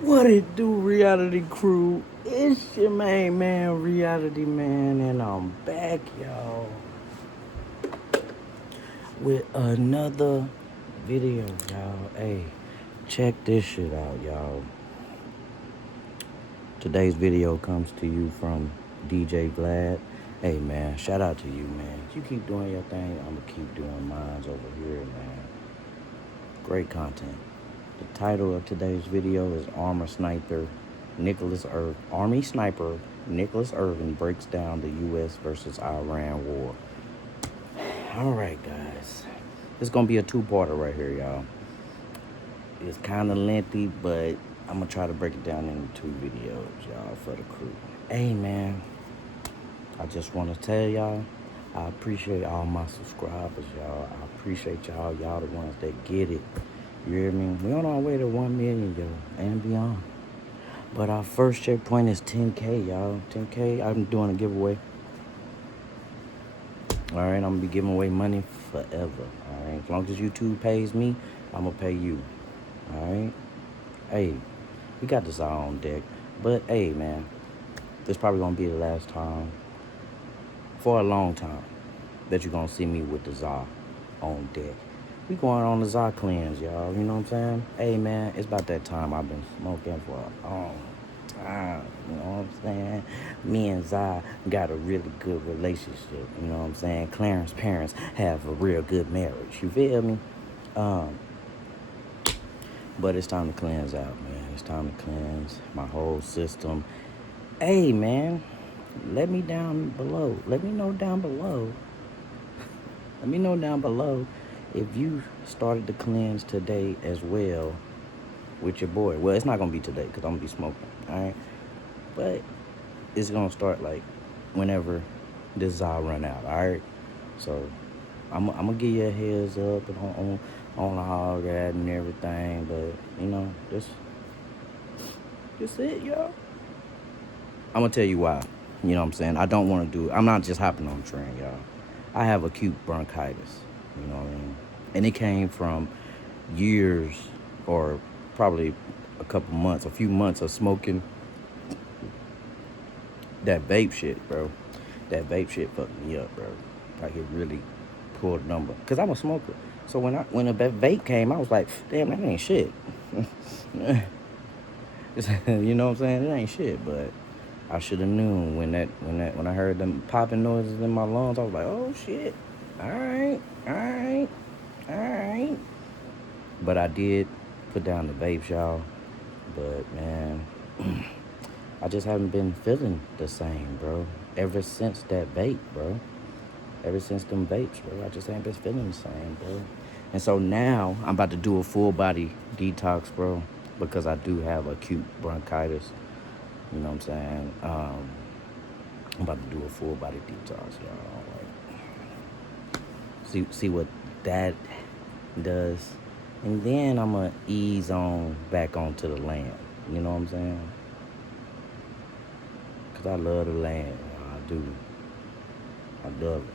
What it do, reality crew? It's your main man, Reality Man, and I'm back, y'all, with another video, y'all. Hey, check this shit out, y'all. Today's video comes to you from djvlad. Hey, man, shout out to you, man. You keep doing your thing, I'm gonna keep doing mine over here, man. Great content. The title of today's video is Army Sniper Nicholas Irving breaks down the U.S. versus Iran war. All right, guys. It's going to be a two-parter right here, y'all. It's kind of lengthy, but I'm going to try to break it down into two videos, y'all, for the crew. Hey, man. I just want to tell y'all, I appreciate all my subscribers, y'all. I appreciate y'all. Y'all the ones that get it. You hear me? We on our way to 1 million, yo, and beyond. But our first checkpoint is 10K, y'all. 10K, I'm doing a giveaway. All right, I'm going to be giving away money forever. All right, as long as YouTube pays me, I'm going to pay you. All right? Hey, we got this all on deck. But, hey, man, this probably going to be the last time, for a long time, that you're going to see me with the Za on deck. We going on the Za cleanse, y'all. You know what I'm saying? Hey, man, it's about that time. I've been smoking for a long time. You know what I'm saying? Me and Za got a really good relationship. You know what I'm saying? Clarence's parents have a real good marriage. You feel me? But it's time to cleanse out, man. It's time to cleanse my whole system. Hey, man, let me down below. Let me know down below. Let me know down below if you started the cleanse today as well with your boy. Well, it's not going to be today because I'm going to be smoking, all right? But it's going to start, like, whenever this Za run out, all right? So I'm going to give you a heads up on all that and everything. But, you know, just it, y'all. I'm going to tell you why. You know what I'm saying? I don't want to do it. I'm not just hopping on the train, y'all. I have acute bronchitis. You know what I mean? And it came from years, or probably a few months of smoking that vape shit, bro. That vape shit fucked me up, bro. Like, it really pulled a number. Because I'm a smoker. So when the vape came, I was like, damn, that ain't shit. You know what I'm saying? It ain't shit, but I should have known when I heard them popping noises in my lungs. I was like, oh shit. All right. But I did put down the vapes, y'all. But man, I just haven't been feeling the same, bro. Ever since that vape, bro. Ever since them vapes, bro. I just ain't been feeling the same, bro. And so now I'm about to do a full body detox, bro, because I do have acute bronchitis. You know what I'm saying? I'm about to do a full body detox, y'all. Like, see what that does. And then I'm going to ease on back onto the land. You know what I'm saying? Because I love the land. I do. I love it.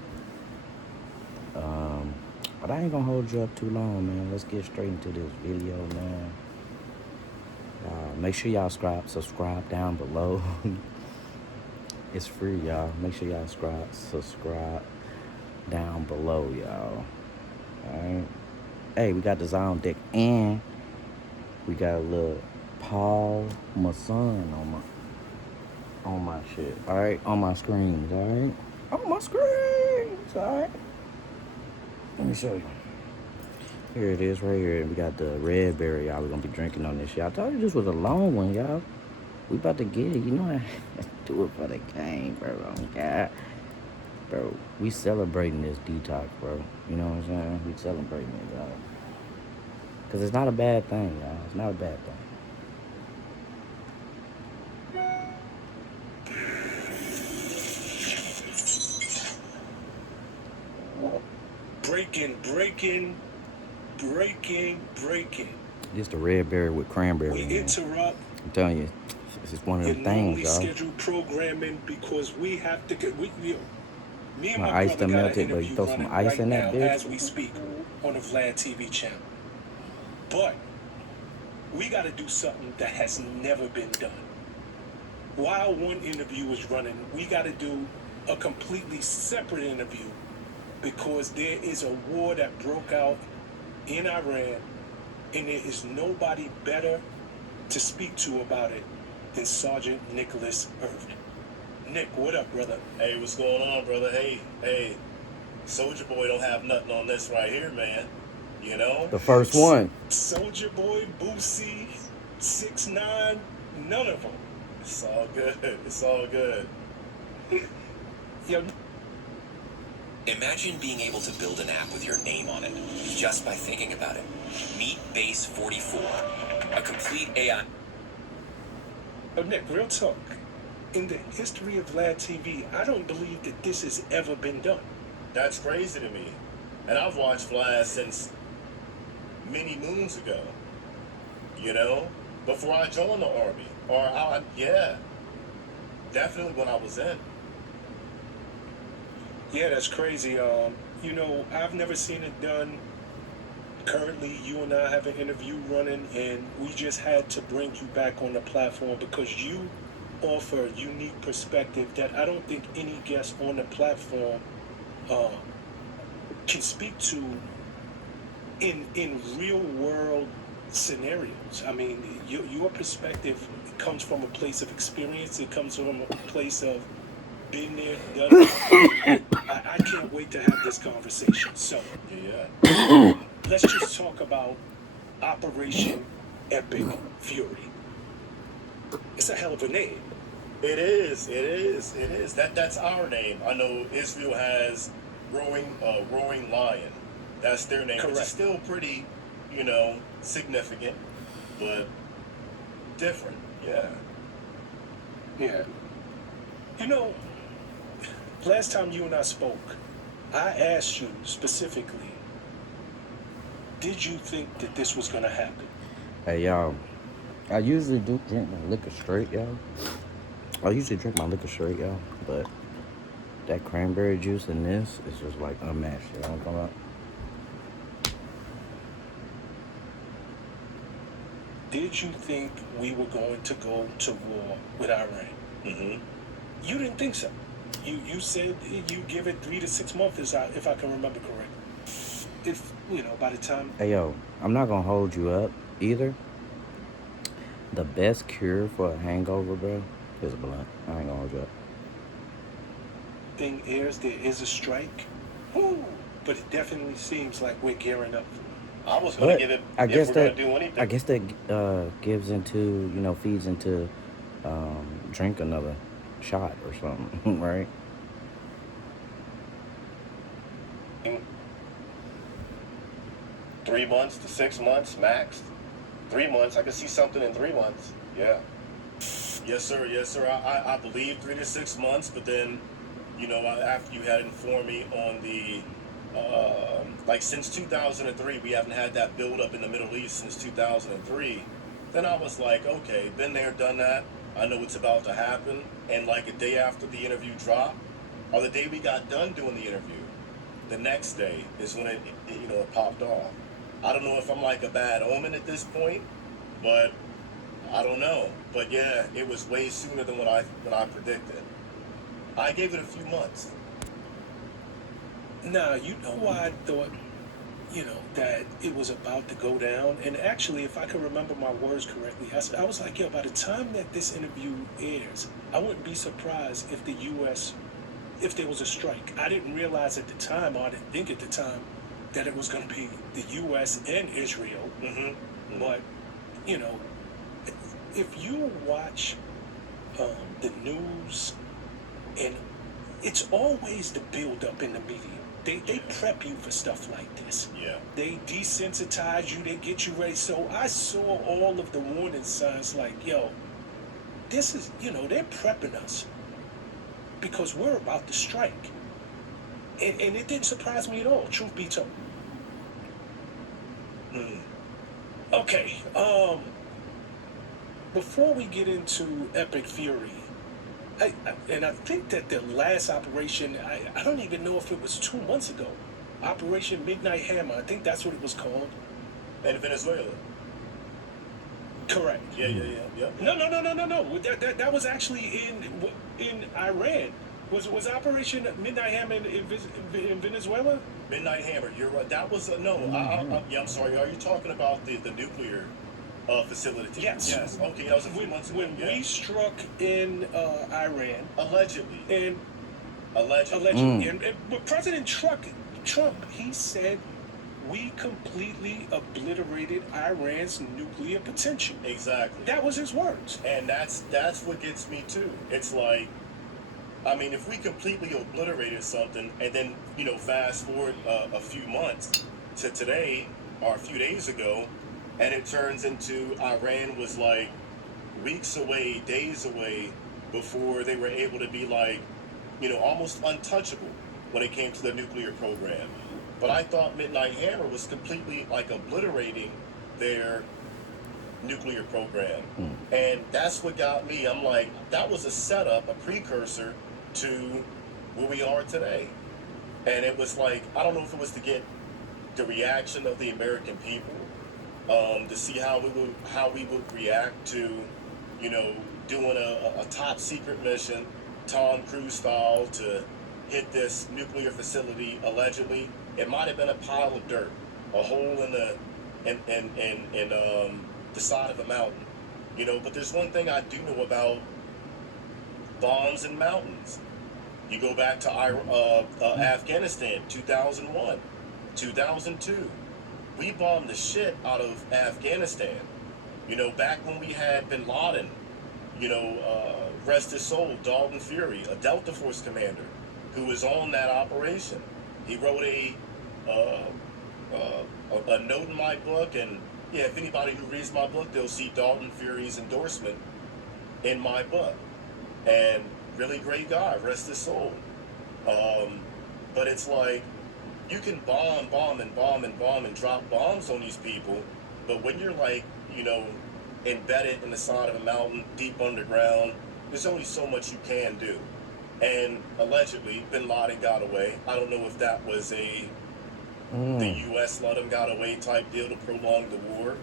But I ain't going to hold you up too long, man. Let's get straight into this video, man. Make sure y'all subscribe down below. It's free, y'all. Make sure y'all subscribe down below, y'all. Alright. Hey, we got the Za on deck, and we got a little Paul Masson on my shit. Alright, on my screens, alright? On my screens, alright? Let me show you. Here it is right here. We got the red berry, y'all. We're gonna be drinking on this shit. I told you this was a long one, y'all. We about to get it. You know, I do it for the game, bro. Oh, God. Bro, we celebrating this detox, bro. You know what I'm saying? We celebrating it, y'all. Because it's not a bad thing, y'all. It's not a bad thing. Breaking. This the red berry with cranberry. We interrupt. I'm telling you, this is one of the things, y'all. Scheduled programming because we have to get. Me and my ice done melted, but you throw some ice in that bitch. As we speak on the Vlad TV channel. But we got to do something that has never been done. While one interview is running, we got to do a completely separate interview because there is a war that broke out in Iran, and there is nobody better to speak to about it than Sergeant Nicholas Irving. Nick, what up, brother? Hey, what's going on, brother? Hey, Soldier Boy don't have nothing on this right here, man. You know? The first one. Soldier Boy, Boosie, 6ix9ine, none of them. It's all good. It's all good. Yo. Imagine being able to build an app with your name on it, just by thinking about it. Meet Base 44, a complete AI. Oh, Nick, real talk. In the history of Vlad TV, I don't believe that this has ever been done. That's crazy to me. And I've watched Vlad since many moons ago. You know? Before I joined the Army. Yeah. Definitely when I was in. Yeah, that's crazy. You know, I've never seen it done. Currently, you and I have an interview running, and we just had to bring you back on the platform because you offer a unique perspective that I don't think any guest on the platform can speak to in real world scenarios. I mean, your perspective comes from a place of experience. It comes from a place of been there, done it. I can't wait to have this conversation. So, Yeah. let's just talk about Operation Epic Fury. It's a hell of a name. It is. That's our name. I know Israel has Roaring Lion. That's their name. Correct. Which is still pretty, you know, significant, but different. Yeah. Yeah. You know, last time you and I spoke, I asked you specifically, did you think that this was going to happen? Hey, y'all. I usually do drink my liquor straight, y'all. But that cranberry juice in this is just like unmatched. You know what I'm talking about? Did you think we were going to go to war with Iran? Mm-hmm. You didn't think so. You said you give it 3 to 6 months, if I can remember correctly. If, you know, by the time... Hey, yo, I'm not gonna hold you up either. The best cure for a hangover, bro, is a blunt. I ain't gonna hold you up. Thing airs, there is a strike. Woo! But it definitely seems like we're gearing up. I was going to give it if we're going to do anything. I guess that feeds into drink another shot or something, right? 3 months to 6 months max. 3 months. I can see something in 3 months. Yeah. Yes, sir. I believe 3 to 6 months, but then, you know, after you had informed me on the, since 2003, we haven't had that build up in the Middle East since 2003. Then I was like, okay, been there, done that. I know what's about to happen. And like a day after the interview dropped, or the day we got done doing the interview, the next day is when it popped off. I don't know if I'm like a bad omen at this point, but I don't know. But yeah, it was way sooner than what I predicted. I gave it a few months. Now, you know why I thought, that it was about to go down? And actually, if I can remember my words correctly, I was like, by the time that this interview airs, I wouldn't be surprised if the U.S., if there was a strike. I didn't realize at the time, or I didn't think at the time, that it was going to be the U.S. and Israel. Mm-hmm. But, if you watch the news, and it's always the build-up in the media. They prep you for stuff like this. Yeah. They desensitize you. They get you ready. So I saw all of the warning signs like, this is, they're prepping us because we're about to strike. And it didn't surprise me at all, truth be told. Okay. Before we get into Epic Fury, I think that the last operation, I don't even know if it was 2 months ago, Operation Midnight Hammer, I think that's what it was called. In Venezuela. Correct. Yeah. No. That was actually in Iran. Was Operation Midnight Hammer in Venezuela? Midnight Hammer. You're right. That was no. I'm sorry. Are you talking about the nuclear facility? Yes. Yes. Okay. That was a few months ago. When we struck in Iran, allegedly. and Allegedly. and but President Trump, he said we completely obliterated Iran's nuclear potential. Exactly. That was his words. And that's what gets me too. It's like, I mean, if we completely obliterated something and then, fast forward a few months to today or a few days ago, and it turns into Iran was like weeks away, days away before they were able to be like, almost untouchable when it came to the nuclear program. But I thought Midnight Hammer was completely like obliterating their nuclear program. And that's what got me. I'm like, that was a setup, a precursor to where we are today. And it was like, I don't know if it was to get the reaction of the American people, to see how we would react to, doing a top secret mission, Tom Cruise style, to hit this nuclear facility allegedly. It might have been a pile of dirt, a hole in the side of a mountain, But there's one thing I do know about bombs and mountains. You go back to Afghanistan, 2001, 2002. We bombed the shit out of Afghanistan. Back when we had Bin Laden, rest his soul, Dalton Fury, a Delta Force commander, who was on that operation. He wrote a note in my book, and yeah, if anybody who reads my book, they'll see Dalton Fury's endorsement in my book. And really great guy, rest his soul. But it's like, you can bomb and drop bombs on these people, but when you're like, embedded in the side of a mountain, deep underground, there's only so much you can do. And allegedly, Bin Laden got away. I don't know if that was the U.S. let him got away type deal to prolong the war.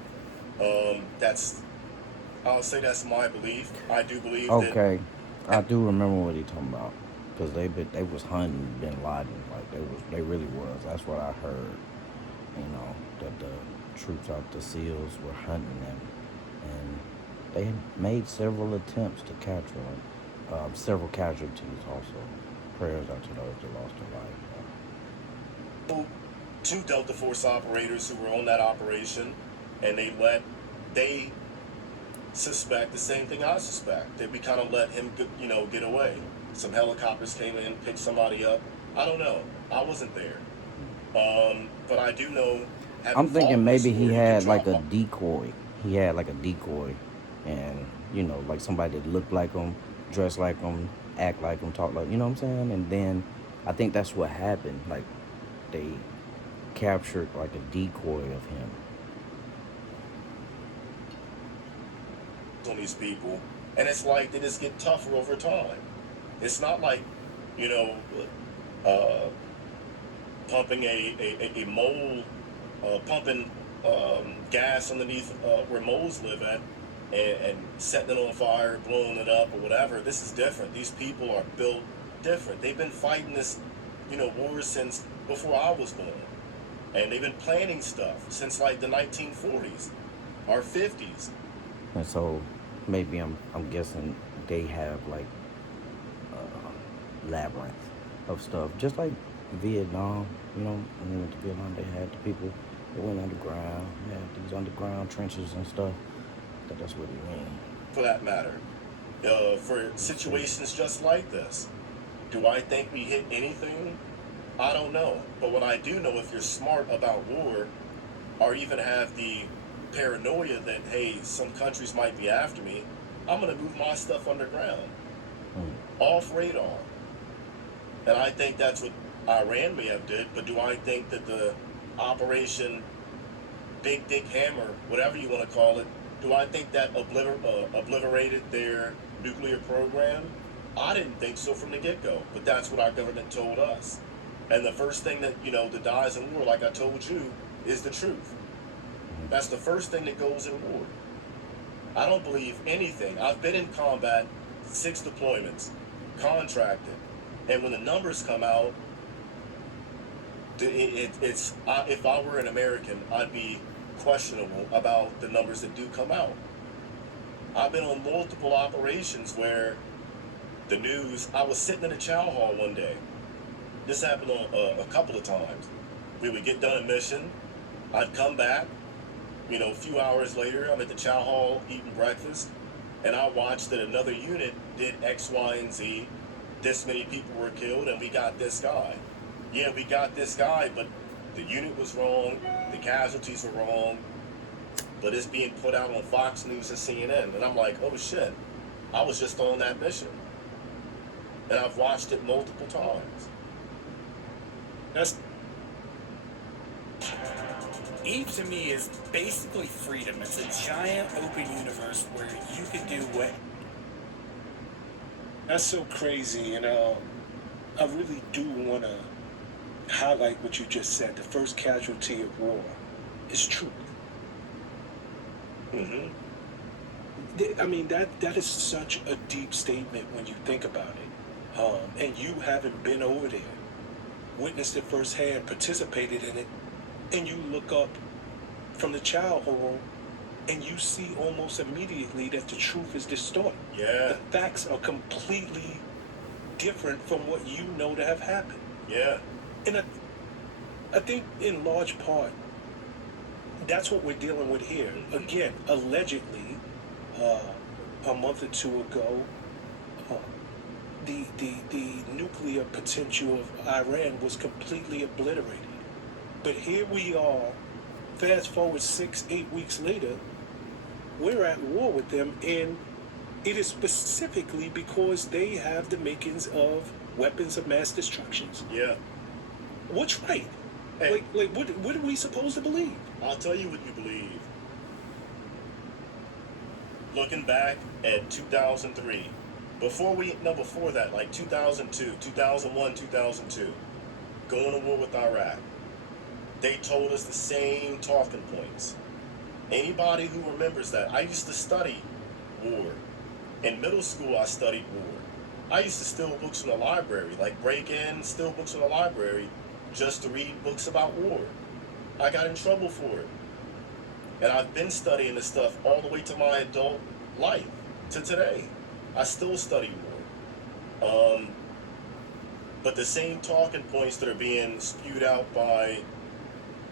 I'll say that's my belief. I do believe that. Okay, I do remember what he talking about, because they was hunting Bin Laden, like they really was. That's what I heard. That the troops out the SEALs were hunting them, and they had made several attempts to capture them. Several casualties also. Prayers out to those that lost their life. Two Delta Force operators who were on that operation, and they suspect the same thing I suspect. That we kind of let him, get away. Some helicopters came in, picked somebody up. I don't know. I wasn't there. But I do know. I'm thinking maybe he had like a decoy. He had like a decoy, and like somebody that looked like him, dressed like him, act like him, talk like, what I'm saying? And then I think that's what happened. Like they captured like a decoy of him. On these people, and it's like they just get tougher over time. It's not like, pumping a mole, pumping gas underneath where moles live at, and setting it on fire, blowing it up, or whatever. This is different. These people are built different. They've been fighting this, war since before I was born, and they've been planning stuff since like the 1940s or 50s. And so maybe I'm guessing they have like a labyrinth of stuff, just like Vietnam. When we went to Vietnam, they had the people that went underground. They had these underground trenches and stuff. That's what he mean. For that matter, for situations just like this, do I think we hit anything? I don't know. But what I do know, if you're smart about war, or even have the paranoia that, hey, some countries might be after me, I'm going to move my stuff underground, off radar. And I think that's what Iran may have did. But do I think that the Operation Big Dick Hammer, whatever you want to call it, do I think that obliterated their nuclear program? I didn't think so from the get-go, but that's what our government told us. And the first thing that, that dies in war, like I told you, is the truth. That's the first thing that goes in war. I don't believe anything. I've been in combat, 6 deployments, contracted, and when the numbers come out, it's if I were an American, I'd be questionable about the numbers that do come out. I've been on multiple operations where the news. I was sitting in a chow hall one day. This happened on a couple of times. We would get done a mission. I'd come back. A few hours later, I'm at the chow hall eating breakfast, and I watched that another unit did X, Y, and Z. This many people were killed, and we got this guy. Yeah, we got this guy, but the unit was wrong, the casualties were wrong, but it's being put out on Fox News and CNN, and I'm like, oh shit, I was just on that mission. And I've watched it multiple times. Eve to me is basically freedom. It's a giant open universe where you can do what. That's so crazy, I really do want to highlight what you just said. The first casualty of war is truth. Mm-hmm. I mean, that is such a deep statement when you think about it. And you haven't been over there, witnessed it firsthand, participated in it, and you look up from the chow hall and you see almost immediately that the truth is distorted. Yeah. The facts are completely different from what you know to have happened. Yeah. And I think in large part, that's what we're dealing with here. Again, allegedly, a month or two ago, the nuclear potential of Iran was completely obliterated. But here we are, fast forward 6-8 weeks later, we're at war with them, and it is specifically because they have the makings of weapons of mass destruction. Yeah. What's right? Hey. Like what are we supposed to believe? I'll tell you what you believe. Looking back at 2003, before that, like 2002, 2001, 2002, going to war with Iraq, they told us the same talking points. Anybody who remembers that, I used to study war. In middle school, I studied war. I used to steal books from the library, like break in, steal books from the library, just to read books about war. I got in trouble for it. And I've been studying this stuff all the way to my adult life, to today. I still study war. But the same talking points that are being spewed out by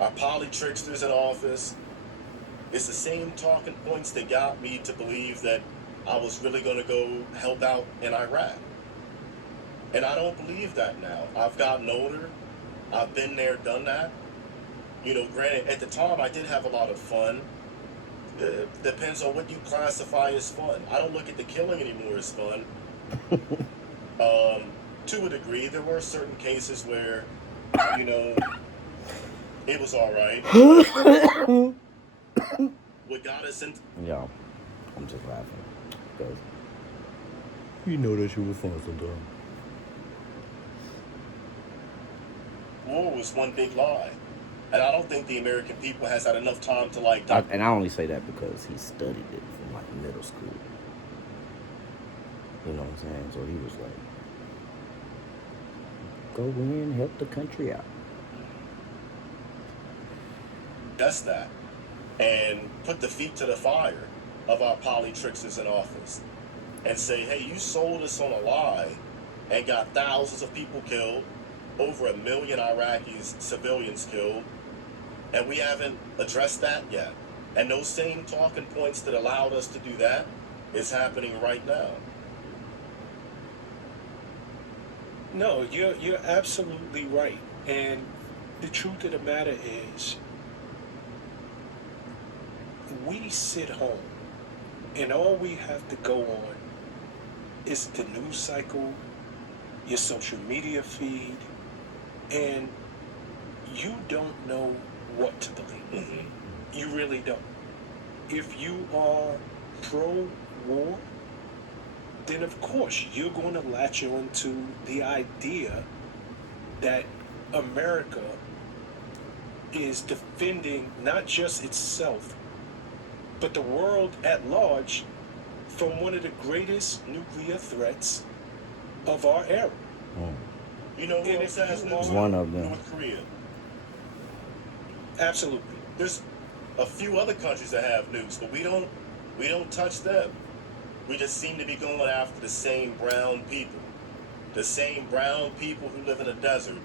our polytricksters in office, it's the same talking points that got me to believe that I was really going to go help out in Iraq. And I don't believe that now. I've gotten older. I've been there, done that. Granted, at the time I did have a lot of fun. Depends on what you classify as fun. I don't look at the killing anymore as fun. To a degree, there were certain cases where, it was all right. What got us into... Yo, I'm just laughing because you know that shit was fun sometimes. War was one big lie. And I don't think the American people has had enough time to and I only say that because he studied it from like middle school. You know what I'm saying? So he was like, go in, help the country out. That's that. And put the feet to the fire of our polytricksters in office. And say, hey, you sold us on a lie and got thousands of people killed, over 1 million Iraqis, civilians killed, and we haven't addressed that yet. And those same talking points that allowed us to do that is happening right now. No, you're absolutely right. And the truth of the matter is, we sit home, and all we have to go on is the news cycle, your social media feed, and you don't know what to believe. Mm-hmm. You really don't. If you are pro-war, then of course you're going to latch on to the idea that America is defending not just itself, but the world at large from one of the greatest nuclear threats of our era. You know who And else if has you nukes? are- One of them. North Korea. Absolutely. There's a few other countries that have nukes, but we don't touch them. We just seem to be going after the same brown people. The same brown people who live in the desert.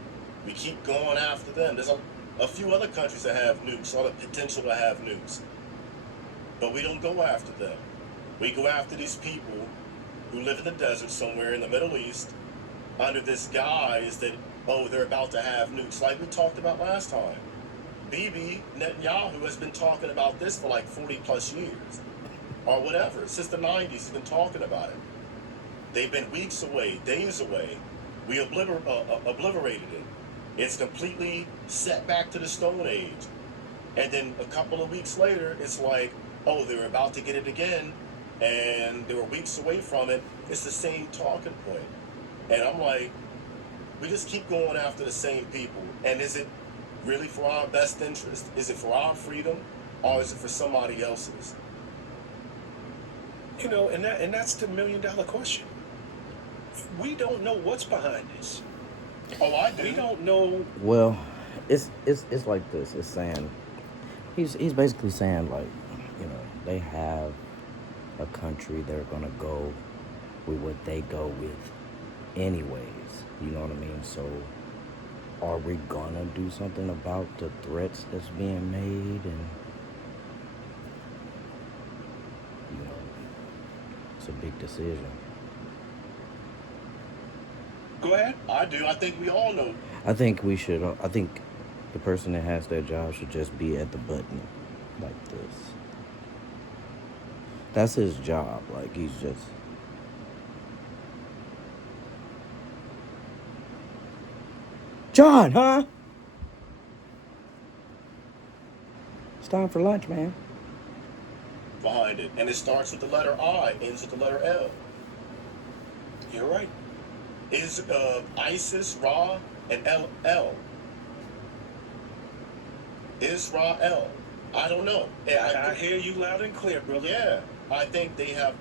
We keep going after them. There's a few other countries that have nukes, or the potential to have nukes. But we don't go after them. We go after these people who live in the desert somewhere in the Middle East under this guise that, oh, they're about to have nukes, like we talked about last time. Bibi Netanyahu has been talking about this for like 40 plus years, or whatever. Since the 90s, he's been talking about it. They've been weeks away, days away. We obliterated it. It's completely set back to the Stone Age. And then a couple of weeks later, it's like, oh, they were about to get it again, and they were weeks away from it. It's the same talking point. And I'm like, we just keep going after the same people. And is it really for our best interest? Is it for our freedom, or is it for somebody else's? You know, and that's the $1 million question. We don't know what's behind this. Oh, I do. We don't know. Well, it's like this. It's saying he's basically saying, like, you know, they have a country they're gonna go with what they go with anyways. You know what I mean? So are we gonna do something about the threats that's being made? And you know, it's a big decision. Go ahead. I do. I think we all know. I think we should. I think the person that has that job should just be at the button like this. That's his job. Like, he's just. John, huh? It's time for lunch, man. Behind it. And it starts with the letter I, ends with the letter L. You're right. Is ISIS, Ra, and L. Israel. I don't know. I hear you loud and clear, brother. Yeah, I think they have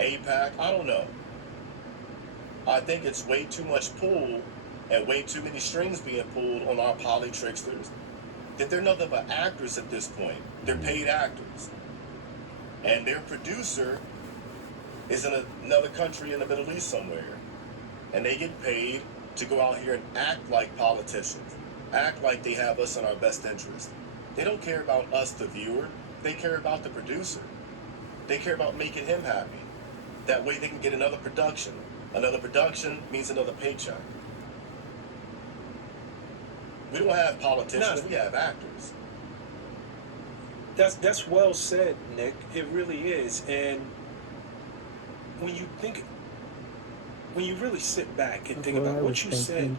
APAC. I don't know. I think it's way too much pull and way too many strings being pulled on our poly tricksters. That they're nothing but actors at this point. They're paid actors. And their producer is in another country in the Middle East somewhere. And they get paid to go out here and act like politicians. Act like they have us in our best interest. They don't care about us, the viewer. They care about the producer. They care about making him happy. That way they can get another production. Another production means another paycheck. We don't have politicians, we have actors. That's well said, Nick. It really is. And when you really sit back and think about what you said,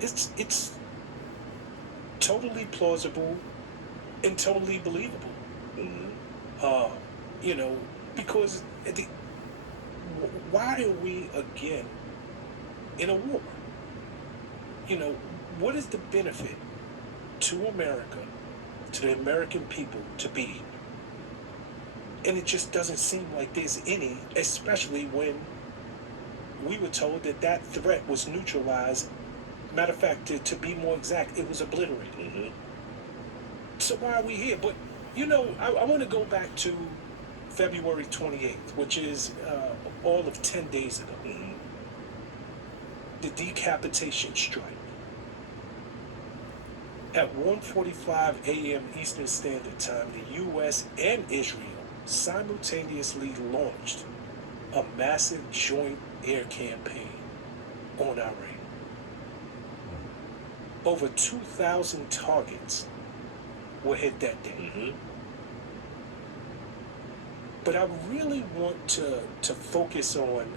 it's totally plausible and totally believable. Mm-hmm. You know, because why are we again in a war? You know, what is the benefit to America, to the American people, to be? And it just doesn't seem like there's any, especially when we were told that threat was neutralized. Matter of fact, to be more exact, it was obliterated. Mm-hmm. So why are we here? But, you know, I want to go back to February 28th, which is all of 10 days ago. Mm-hmm. The decapitation strike. At 1:45 a.m. Eastern Standard Time, the U.S. and Israel simultaneously launched a massive joint air campaign on Iraq. Over 2,000 targets were hit that day. Mm-hmm. But I really want to focus on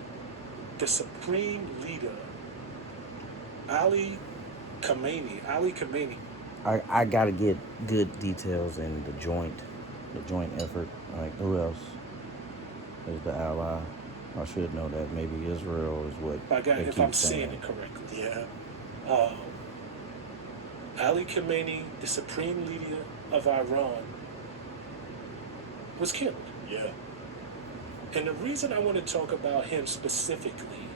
the supreme leader, Ali Khamenei. I gotta get good details in the joint effort. Like, who else is the ally? I should know that. Maybe Israel is what If I'm saying it correctly. Yeah. Ali Khamenei, the supreme leader of Iran, was killed. Yeah. And the reason I want to talk about him specifically,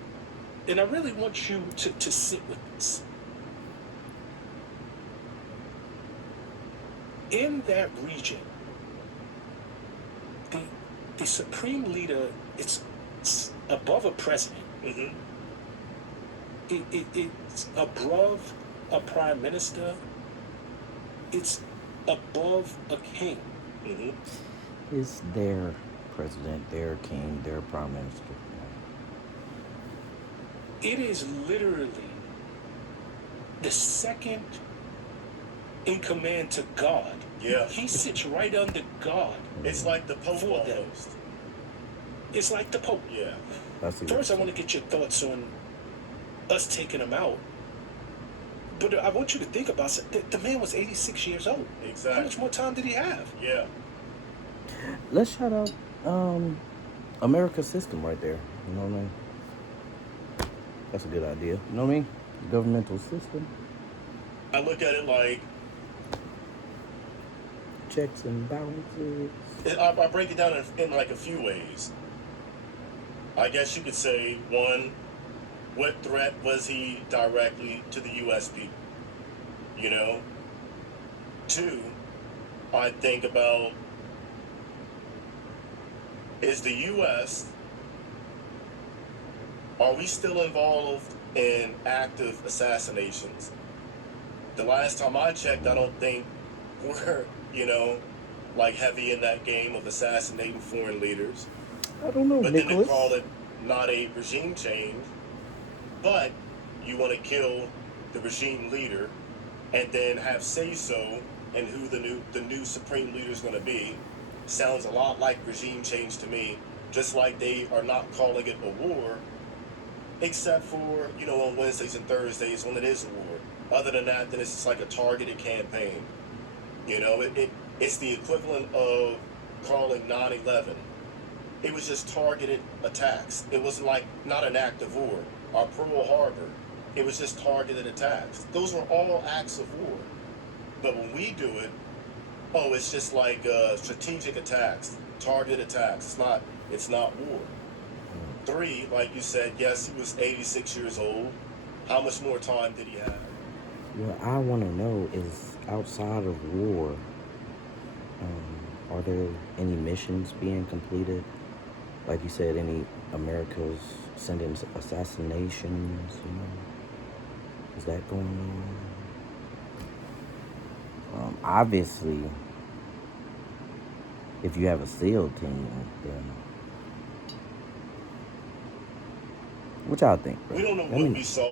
and I really want you to sit with this. In that region, the supreme leader, it's above a president. Mm-hmm. It's above a prime minister. It's above a king. Mm-hmm. It's their president, their king, their prime minister. It is literally the second in command to God. Yeah. He sits right under God. It's like the Pope For them. almost. It's like the Pope. Yeah. That's a good First, I want to get your thoughts on us taking him out. But I want you to think about it. The man was 86 years old. Exactly. How much more time did he have? Yeah. Let's shout out America's system right there. You know what I mean? That's a good idea. You know what I mean? Governmental system. I look at it like, Checks and balances. I break it down in like a few ways. I guess you could say, one, what threat was he directly to the U.S. people? You know? Two, I think about, is the U.S., are we still involved in active assassinations? The last time I checked, I don't think we're, like heavy in that game of assassinating foreign leaders. I don't know, But then Nicholas. they call it not a regime change, but you want to kill the regime leader and then have say-so in who the new supreme leader is going to be. Sounds a lot like regime change to me, just like they are not calling it a war, except for, on Wednesdays and Thursdays when it is a war. Other than that, then it's just like a targeted campaign. It's the equivalent of calling 9/11. It was just targeted attacks. It wasn't like, not an act of war. Or Pearl Harbor, it was just targeted attacks. Those were all acts of war. But when we do it, it's just like strategic attacks, targeted attacks. It's not war. 3, like you said, yes, he was 86 years old. How much more time did he have? What I want to know is, outside of war, are there any missions being completed? Like you said, any America's sending assassinations, Is that going on? Obviously, if you have a SEAL team, then what y'all think, bro? We don't know I what mean, we saw.